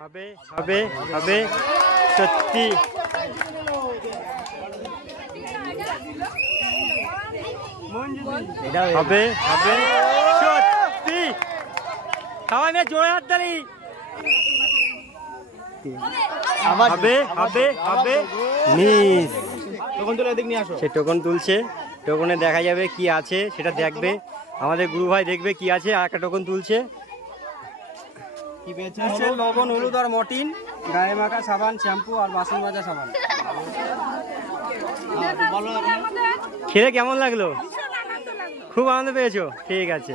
হবে হবে হবে সত্যি হবে হবে সত্যি সবাই মিলে জোরে হাত তালি হবে হবে হবে মিস সে টোকন তুলছে টোকনে দেখা যাবে কি আছে সেটা দেখবে আমাদের গুরু ভাই দেখবে কি আছে আর একটা টোকন তুলছে কি পেয়েছে লবণ হলুদ আর মর্টিন গায়ে মাখা সাবান শ্যাম্পু আর বাসন মাজা সাবান খেলে কেমন লাগলো খুব আনন্দ পেয়েছো ঠিক আছে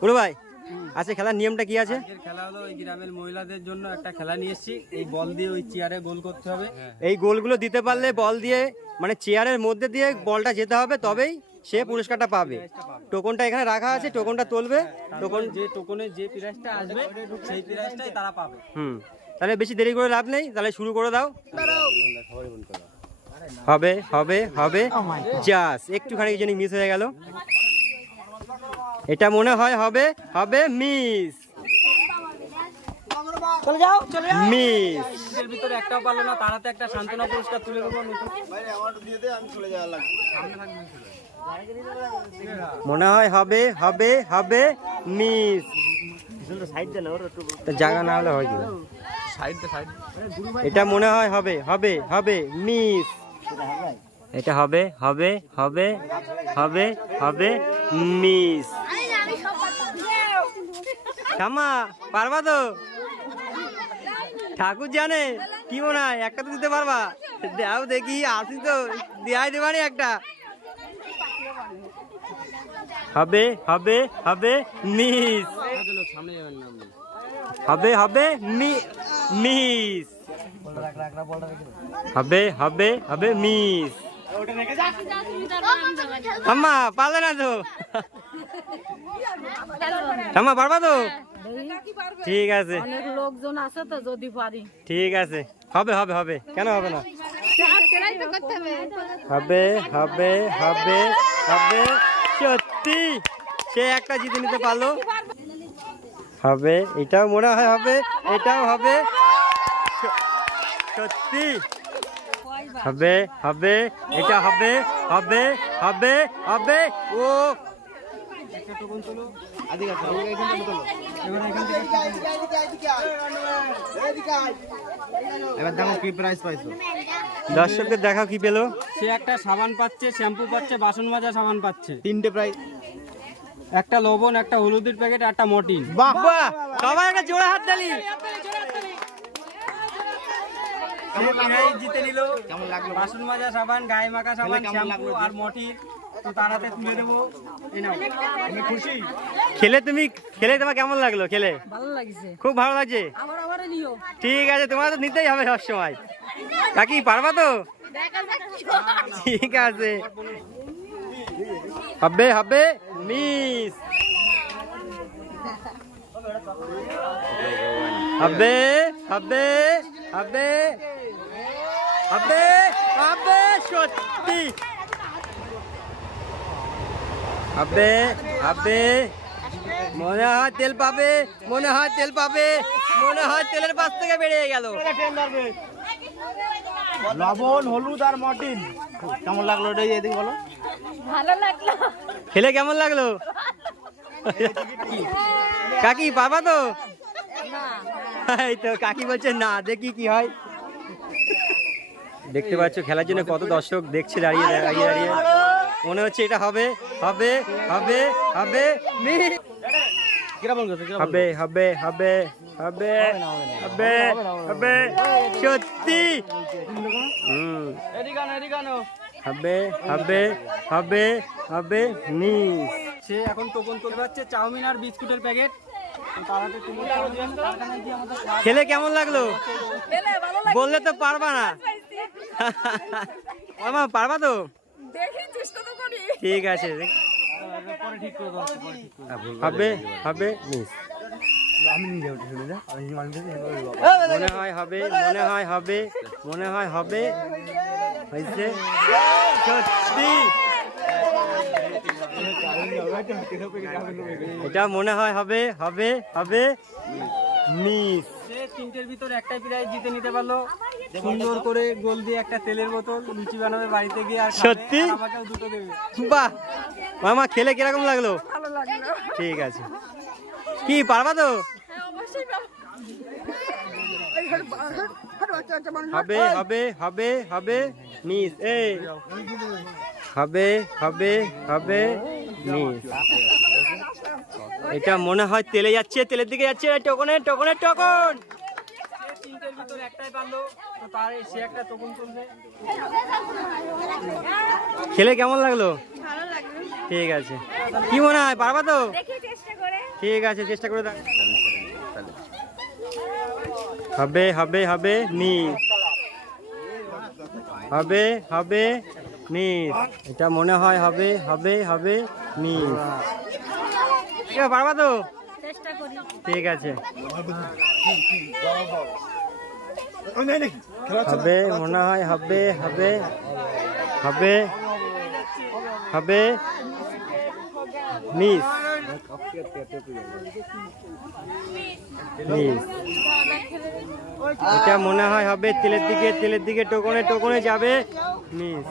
গুরু ভাই আচ্ছা খেলার নিয়মটা কি আছে খেলা হলো ওই গ্রামের মহিলাদের জন্য একটা খেলা নিয়ে এসেছি এই বল দিয়ে ওই চেয়ারে গোল করতে হবে এই গোলগুলো দিতে পারলে বল দিয়ে মানে চেয়ারের মধ্যে দিয়ে বলটা যেতে হবে তবেই সে পুরস্কারটা পাবে টোকনটা এখানে রাখা আছে টোকনটা তুলবে টোকন যে টোকনে যে প্রাইজটা আসবে সেই প্রাইজটাই তারা পাবে তাহলে বেশি দেরি করে লাভ নেই তাহলে শুরু করে দাও হবে হবে হবে জাস্ট একটুখানি জন্য মিস হয়ে গেল এটা মনে হয় হবে হবে মিস চলে যাও চলে যাও মিস এর ভিতরে একটাও পারলো না তারাতে একটা সান্ত্বনা পুরস্কার তুলে দেবো মনে হয় হবে হবে হবে মিস জায়গা না হলে হয় কি এটা মনে হয় হবে হবে হবে মিস এটা হবে হবে হবে হবে হবে মিস শ্যামা পারবা তো ঠাকুর জানে কি মনে হয় একটা তো দিতে পারবা দাও দেখি আসি তো দেয়াই দেবানি একটা হবে হবে হবে মিস সামনে যাবেন না হবে হবে মিস হবে হবে হবে মিস আম্মা পারলে না তো আম্মা পারবা তো ঠিক আছে অনেক লোকজন আছে তো যদি পারি ঠিক আছে হবে হবে হবে কেন হবে না হবে হবে হবে হবে সত্যি সে একটা জিতে নিতে পারলো হবে এটাও মনে হয় হবে এটাও হবে সত্যি হবে হবে এটা হবে হবে হবে হবে ও এবার দেখো কি প্রাইস পাইছো দর্শকদের দেখাও কি পেলো সে একটা সাবান পাচ্ছে শ্যাম্পু পাচ্ছে বাসন মাজা সাবান পাচ্ছে তিনটে প্রাইস একটা লবণ একটা হলুদের প্যাকেট একটা মর্টিন বাহ বাহ সবাই একটা জোড়া হাত তালি জিতে নিল কেমন লাগলো বাসন মাজা সাবান গায়ে মাখা সাবান শ্যাম্পু আর মর্টিন তো তারাতে তুলে দেবো এই নাও আমি খুশি খেলে তোমার কেমন লাগলো খেলে ভালো লাগছে খুব ভালো লাগছে আবার আবার নিও ঠিক আছে তোমার তো নিতেই হবে সব সময় কাকি পারবা তো ঠিক আছে হবে হবে মিস হবে হবে হবে হবে হবে সত্যি হবে হবে মনে হয় তেল পাবে মনে হয় তেল পাবে মনে হয় তেলের পাশ থেকে বেরিয়ে গেল লবণ হলুদ আর মর্টিন কেমন লাগলো এটা এদিকে বলো ভালো লাগলো খেলে কেমন লাগলো কাকি পারবা তো এই তো কাকি বলছে না দেখি কি হয় দেখতে পাচ্ছ খেলার জন্য কত দর্শক দেখছে দাঁড়িয়ে দাঁড়িয়ে দাঁড়িয়ে মনে হচ্ছে এটা হবে হবে হবে হবে হবে হবে হবে হবে হবে হবে সত্যি হবে হবে হবে হবে মিস সে এখন টোকন তুলে পাচ্ছে চাউমিন আর বিস্কুটের প্যাকেট খেলে কেমন লাগলো বললে তো পারবা না মামা পারবা তো ঠিক আছে হবে হবে মিস মনে হয় হবে মনে হয় হবে মনে হয় হবে হয়েছে সত্যি এটা মনে হয় হবে হবে হবে মিস। সে তিনটের ভিতর একটাই প্রাইজ জিতে নিতে পারলো। সুন্দর করে গোল দিয়ে একটা তেলের বোতল, লুচি বানাবে বাড়িতে গিয়ে আর খাবে, সত্যি? আর আমাকেও দুটো দেবে। বাহ মামা, খেলে কিরকম লাগলো? ভালো লাগলো। ঠিক আছে, কি পারবা তো? অবশ্যই হবে হবে হবে হবে মিস। এই হবে হবে হবে মিস। এটা মনে হয় তেলে যাচ্ছে, তেলের দিকে যাচ্ছে। টোকনের টোকনের টোকন। সে তিনটের ভিতর একটাই পারলো, তো তার সে একটা টোকন তুলবে। খেলে কেমন লাগলো? ভালো লাগলো। ঠিক আছে, কি মনে হয় পারবা তো? দেখি চেষ্টা করে। ঠিক আছে, চেষ্টা করে দেখ। হবে হবে হবে মিস। হবে হবে মিস। এটা মনে হয় হবে হবে হবে মিস। পারবা তো? চেষ্টা করি। ঠিক আছে, হবে মনে হয় হবে হবে হবে হবে মিস। মিস। এটা মনে হয় হবে তেলের দিকে, তেলের দিকে টোকনে টোকনে যাবে। মিস।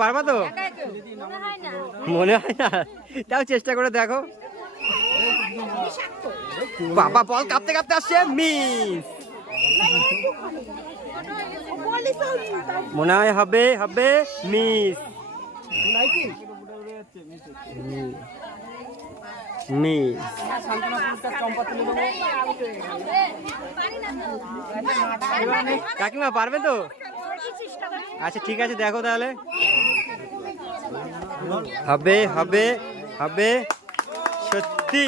পারবা তো? মনে হয় না। মনে হয় না, তাও চেষ্টা করে দেখো। বাবা, বল কাঁপতে কাঁপতে আসছে। মিস। মনে হয় হবে হবে মিস। মিস। সান্ত্বনা পুরস্কার চম্পা তুলে দেবো। কাকিমা পারবে তো? আচ্ছা ঠিক আছে, দেখো তাহলে। হবে হবে হবে সত্যি।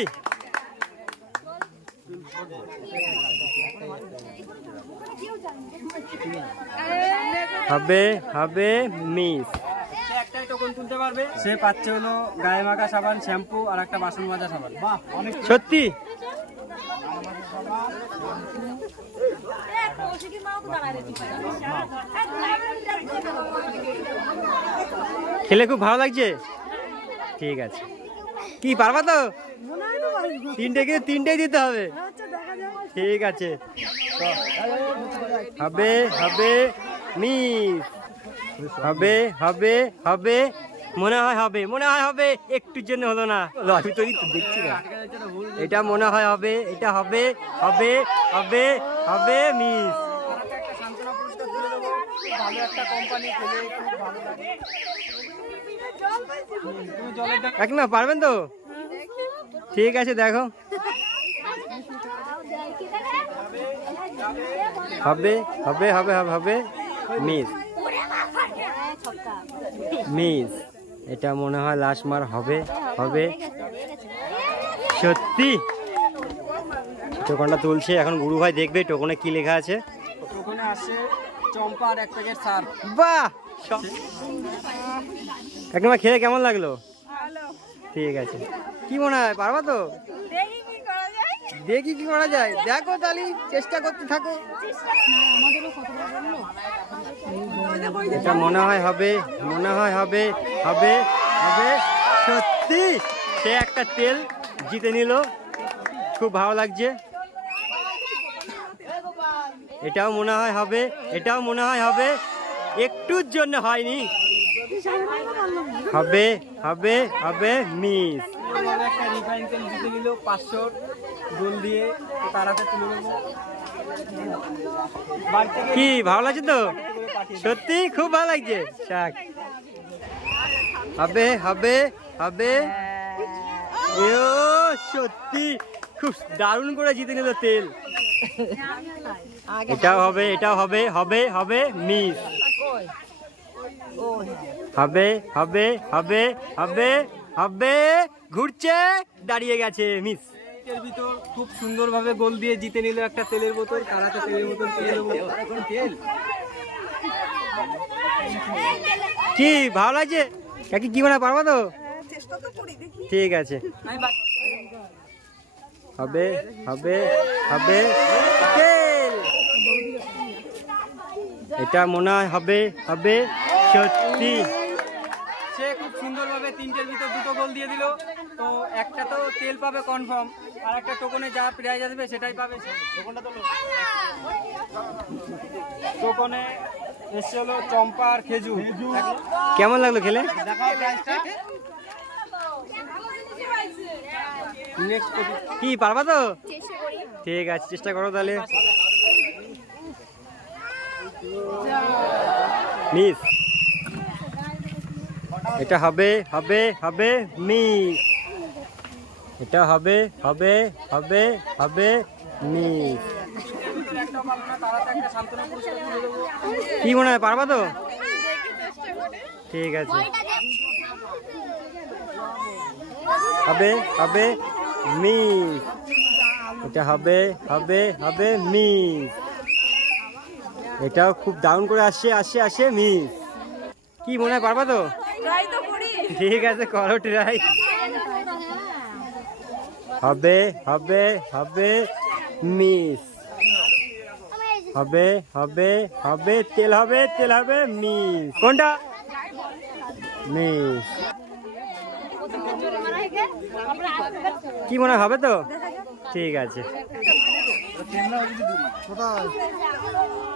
হবে হবে মিস। সে একটাই টোকন তুলতে পারবে, সে পাচ্ছে হলো গায়ে মাখা সাবান, শ্যাম্পু আর একটা বাসন মাজা সাবান। বাহ, অনেক সত্যি? খেলে খুব ভালো লাগছে। ঠিক আছে, কি পারবা তো? তিনটে দিতে হবে। ঠিক আছে, হবে হবে মিস। হবে হবে হবে মনে হয় হবে, মনে হয় হবে। একটুর জন্য হলো না, আমি তো দেখছি না। এটা মনে হয় হবে, এটা হবে হবে হবে হবে মিস। একটা সান্ত্বনা পুরস্কার তুলে দেবো। ভালো একটা কোম্পানি খেলে খুব ভালো লাগে। তুমি জলের দাম কাকিমা পারবেন তো? ঠিক আছে, দেখো। হবে হবে হবে হবে হবে মিস। মিস। এটা মনে হয় লাস্ট মার। হবে হবে সত্যি। টোকনটা তুলছে, এখন গুরু ভাই দেখবে টোকনে কি লেখা আছে। ওখানে আসে চম্পা আর এক প্যাকেট সার। বাহ, কাকিমা খেলে কেমন লাগলো? ঠিক আছে, কি মনে হয় পারবা তো? দেখি কি করা যায়, দেখো তাহলে চেষ্টা করতে থাকো। এটা মনে হয় হবে, মনে হয় হবে হবে হবে সত্যি। সে একটা তেল জিতে নিল, খুব ভালো লাগছে। এটাও মনে হয় হবে, এটাও মনে হয় হবে। একটুর জন্য হয়নি। হবে হবে হবে মিস। এইভাবে একটা রিফাইন তেল জিতে নিল 500 গোল দিয়ে, তো তার হাতে তুলে দেবো। বাড়ি থেকে কি ভালো লাগছে তো? সত্যি খুব ভালো লাগছে। শাক হবে হবে হবে ও সত্যি খুব দারুণ করে জিতে নিল তেল। এটাও হবে, এটাও হবে হবে হবে মিস। হবে হবে হবে হবে হবে ঘুরছে, দাঁড়িয়ে গেছে মিস। এর ভিতর খুব সুন্দরভাবে গোল দিয়ে জিতে নিল একটা তেলের বোতল, তার হাতে তেলের বোতল তুলে দেবো। তেল কি ভালো লাগছে? কাকি কি বানা পারবা তো? ঠিক আছে, হবে হবে হবে তেল। এটা মনে হয় হবে হবে সত্যি। সে খুব সুন্দরভাবে তিনটের ভিতর দুটো গোল দিয়ে দিল। তো একটা তো তেল পাবে কনফার্ম, আর একটা টোকনে যা প্রাইজ আসবে সেটাই পাবে। টোকনে এসছে হলো চম্পা আর খেজুর। কেমন লাগলো খেলে? দেখাও প্রাইজটা। নেক্সট কি পারবা তো? ঠিক আছে, চেষ্টা করো তাহলে। মিস। এটা হবে হবে হবে মিস। এটা হবে হবে হবে হবে মিস। কি মনে হয় পারবা তো? ঠিক আছে, হবে হবে মিস। এটা হবে হবে হবে মিস। এটাও খুব ডাউন করে আসছে আসছে আসছে মিস। কি মনে হয় পারবা তো? ঠিক আছে, করো ট্রাই। হবে হবে হবে মিস। হবে হবে হবে তেল হবে তেল হবে মিস। কোনটা? মিস। কি মনে হয় হবে তো? ঠিক আছে,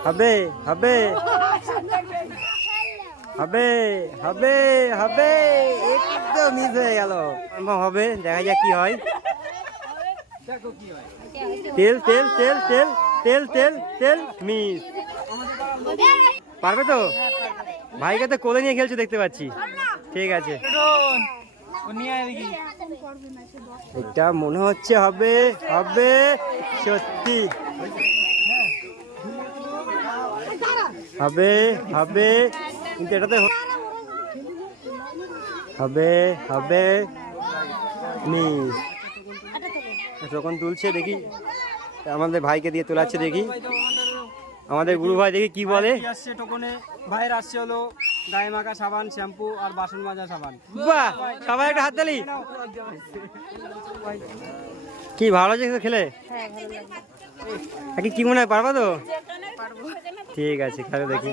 হবে হবে হবে হবে হবে। একদম মিস হয়ে গেল। হবে, দেখা যাক কি হয়। তেল তেল তেল তেল তেল তেল তেল মিস। পারবে তো? ভাইকে তো কোলে নিয়ে খেলছে দেখতে পাচ্ছি। ঠিক আছে, এটা মনে হচ্ছে হবে হবে সত্যি। হবে হবে কিন্তু এটাতে হবে হবে মিস। যখন তুলছে দেখি, আমাদের ভাইকে দিয়ে তোলাচ্ছে দেখি, আমাদের গুরু ভাই দেখি কি বলে। আসছে টোকনে ভাইয়ের আসছে হলো গায়ে মাখা সাবান, শ্যাম্পু আর বাসন মাজা সাবান। বাহ, সবাই একটা হাততালি। কি ভালো লাগছে খেলে? কি মনে হয় পারবা তো? ঠিক আছে, খেলে দেখি।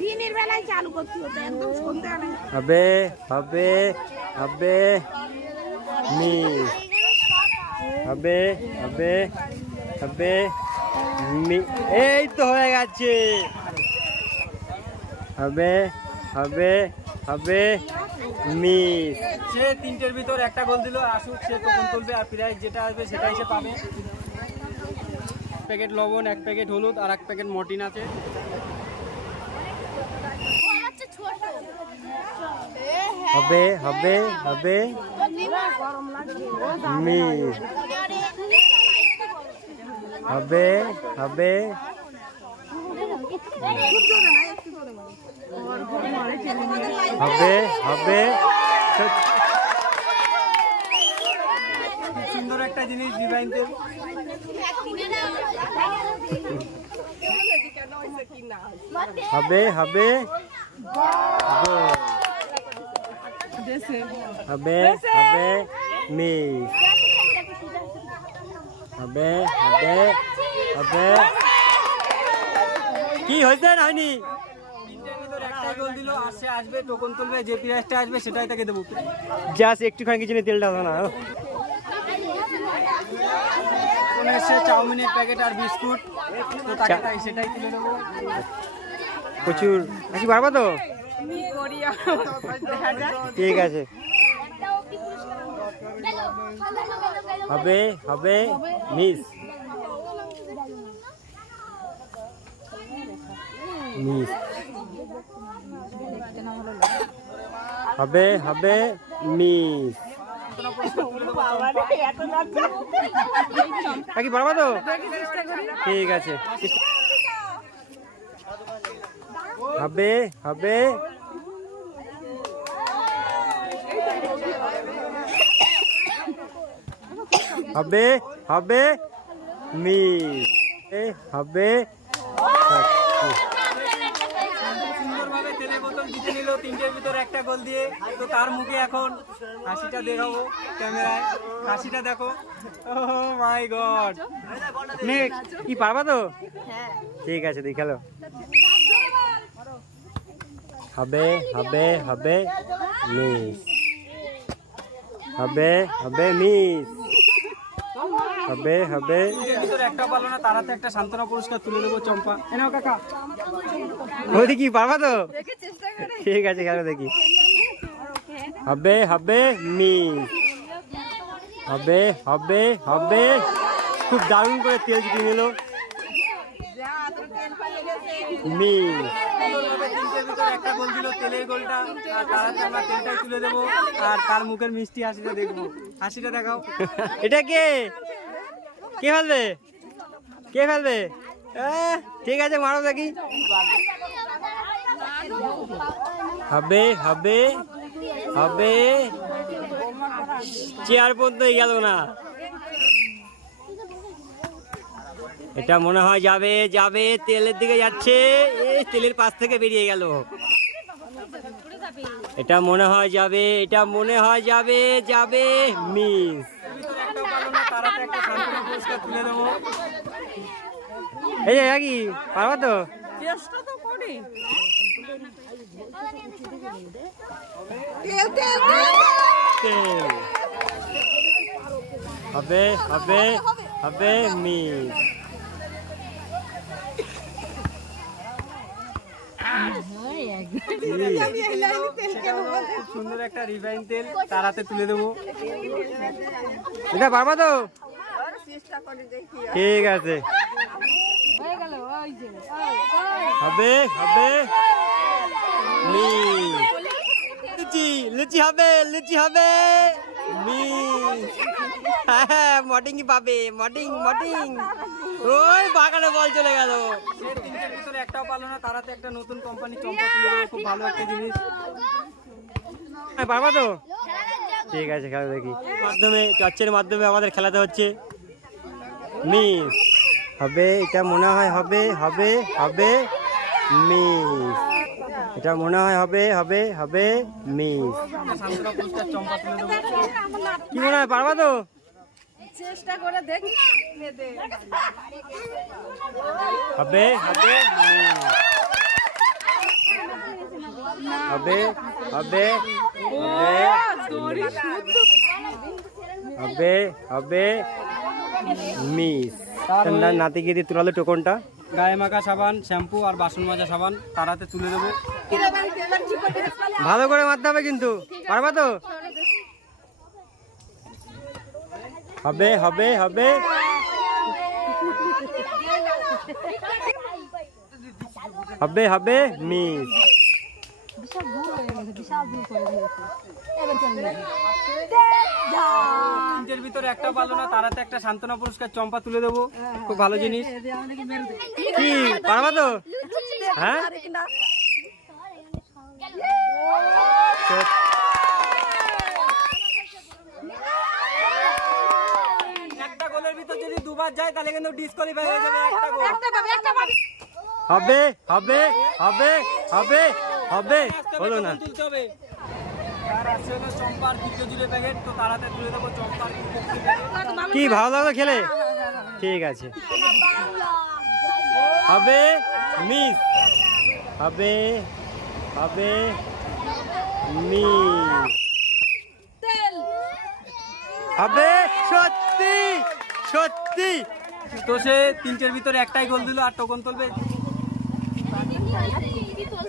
দিনের বেলায় চালু করতে হতো, একদম সন্ধ্যাবেলা। হবে হবে হবে মিস। হবে হবে হবে এই তো হয়ে গেছে। হবে হবে হবে মিস। সে তিনটের ভিতর একটা গোল দিল, আসুক সে টোকন তুলবে আর প্রাইজ যেটা আসবে সেটাই সে পাবে। প্যাকেট লবণ, এক প্যাকেট হলুদ আর এক প্যাকেট মর্টিন আছে। হবে হবে হবে মিস। হবে হবে হবে হবে। সুন্দর একটা জিনিস ডিভাইন তেল। হবে হবে হবে হবে মিস। হবে হবে হবে। কি হয়েছে না হয়নি? তিনটের ভিতর একটা গোল দিল আর সে আসবে টোকন তুলবে, যে প্রাইজটা আসবে সেটাই তাকে দেবো। জাস্ট একটুখানি কিছু নেই, তেলটা না। এসে চাউমিনের প্যাকেট আর বিস্কুট, তো তাকে তাই সেটাই তুলে দেবো। প্রচুর কি পারবা তো? ঠিক আছে, হবে হবে মিস মিস। হবে হবে মিস। কি পারবা তো? ঠিক আছে, হবে হবে হবে হবে মিস। হবে সুন্দরভাবে তেলের বোতল জিতে নিল তিনটের ভিতর একটা গোল দিয়ে। তো তার মুখে এখন হাসিটা দেখাবো ক্যামেরায়, হাসিটা দেখো। ওহ মাই গড। নেক্সট কি পারবা তো? ঠিক আছে, দেখি খেলো। হবে হবে হবে মিস, হবে হবে মিস, হবে হবে। তিনটের ভিতরে একটা পারলো না, তারাতে একটা সান্ত্বনা পুরস্কার তুলে দেবো চম্পা। এনাও কাকা। ওই দেখি পারবা তো? ঠিক আছে, খেলো দেখি। হবে হবে মিস, হবে হবে হবে। খুব দারুণ করে তেল জিতে নিল মিস। সুন্দরভাবে তিনটের ভিতরে একটা গোল দিল, তেলের গোলটা। আর তারাতে আমরা তেলটাই তুলে দেবো, আর তার মুখের মিষ্টি হাসিটা দেখবো। হাসিটা দেখাও। এটা কে কে ফেলবে, কে ফেলবে? ঠিক আছে, মারো দেখি। হবে হবে হবে, চেয়ার পর্যন্ত গেল না। এটা মনে হয় যাবে যাবে, তেলের দিকে যাচ্ছে। এই তেলের পাশ থেকে বেরিয়ে গেল। এটা মনে হয় যাবে, এটা মনে হয় যাবে, যাবে মিস। ভিতরে একটা পারলো না, তারাতে একটা সান্ত্বনা পুরস্কার তুলে দেবো। এই যে কি পারবা তো? চেষ্টা তো করি। তেল। হবে হবে হবে মিস। খুব সুন্দর একটা রিফাইন তেল তারাতে তুলে দেবো। এটা পারবা তো? ঠিক আছে, হবে হবে মিস। লুচি লুচি হবে, লুচি হবে মিস। হ্যাঁ, মটিং পাবে, মটিং মটিং। ওই বাগানে বল চলে গেল। সে তিনটের ভিতরে একটাও পারলো না, তারাতে একটা নতুন কোম্পানি চম্পা তুলে দেবো। খুব ভালো একটা জিনিস। হ্যাঁ, পারবা তো? ঠিক আছে, খেলা দেখি। মাধ্যমে টর্চের মাধ্যমে আমাদের খেলাতে হচ্ছে মিস। হবে, এটা মনে হয় হবে হবে হবে মিস। এটা মনে হয় হবে হবে হবে মিস। সান্ত্বনা পুরস্কার চম্পা তুলে দেবো। কি মনে হয়, পারবা তো? চেষ্টা করে দেখি। হবে হবে মিস। হবে হবে হবে হবে মিস। নাতিকে দিয়ে তুলালো টোকনটা। গায়ে মাখা সাবান, শ্যাম্পু আর বাসন মাজা সাবান তারাতে তুলে দেবো। ভালো করে মারতে হবে কিন্তু, পারবা তো? হবে হবে হবে হবে হবে মিস। তিনটের ভিতরে একটা পারলো না, তারাতে একটা সান্ত্বনা পুরস্কার চম্পা তুলে দেবো। খুব ভালো জিনিস। কি পারবা তো? হ্যাঁ, একটা গোলের ভিতর যদি দুবার যায় তাহলে কিন্তু ডিসকোয়ালিফাই হয়ে যাবে। একটা গোল। হবে হবে হবে হবে হবে, হলো না। তুলতে হবে। আর আছে হলো চম্পার তৃতীয় জুড়ে প্যাকেট, তো তারাতে তুলে দেবো চম্পার তৃতীয় জুড়ে প্যাকেট। কি ভালো লাগলো খেলে? ঠিক আছে, হবে মিস, হবে হবে মিস, হবে সত্যি সত্যি। তো সে তিনটের ভিতরে একটাই গোল দিল, আর টোকন তুলবে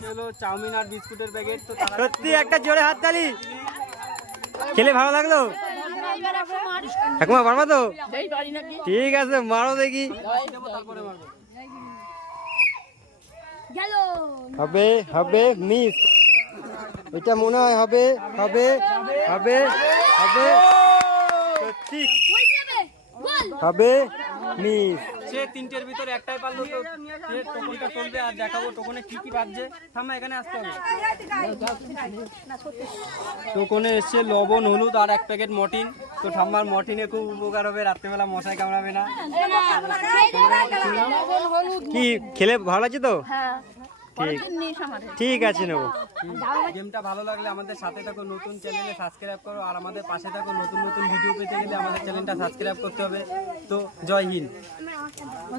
হলো চাউমিন আর বিস্কুটের প্যাকেট। তো তারা সত্যি একটা জোরে হাততালি। খেলে ভালো লাগলো? এখন পারবা তো? ঠিক আছে, মারো দেখি। তারপরে মারবো। হবে হবে মিস। এটা মনে হয় হবে হবে হবে হবে সত্যি হবে মিস। সে তিনটের ভিতরে একটাই পারলো, তো সে টোকনটা তুলবে আর দেখাবো টোকনে কি কি বাজছে। থাম্মা, এখানে আসতে হবে। টোকনে এসছে লবণ, হলুদ আর এক প্যাকেট মর্টিন। তো ঠাম্মার মর্টিনে খুব উপকার হবে, রাত্রেবেলা মশাই কামড়াবে না। কি খেলে ভালো লাগছে তো? ঠিক, ঠিক আছে, নেবো। গেমটা ভালো লাগলে আমাদের সাথে থাকো, নতুন চ্যানেলে সাবস্ক্রাইব করো, আর আমাদের পাশে থাকো। নতুন নতুন ভিডিও পেতে গেলে আমাদের চ্যানেলটা সাবস্ক্রাইব করতে হবে। তো জয় হিন্দ।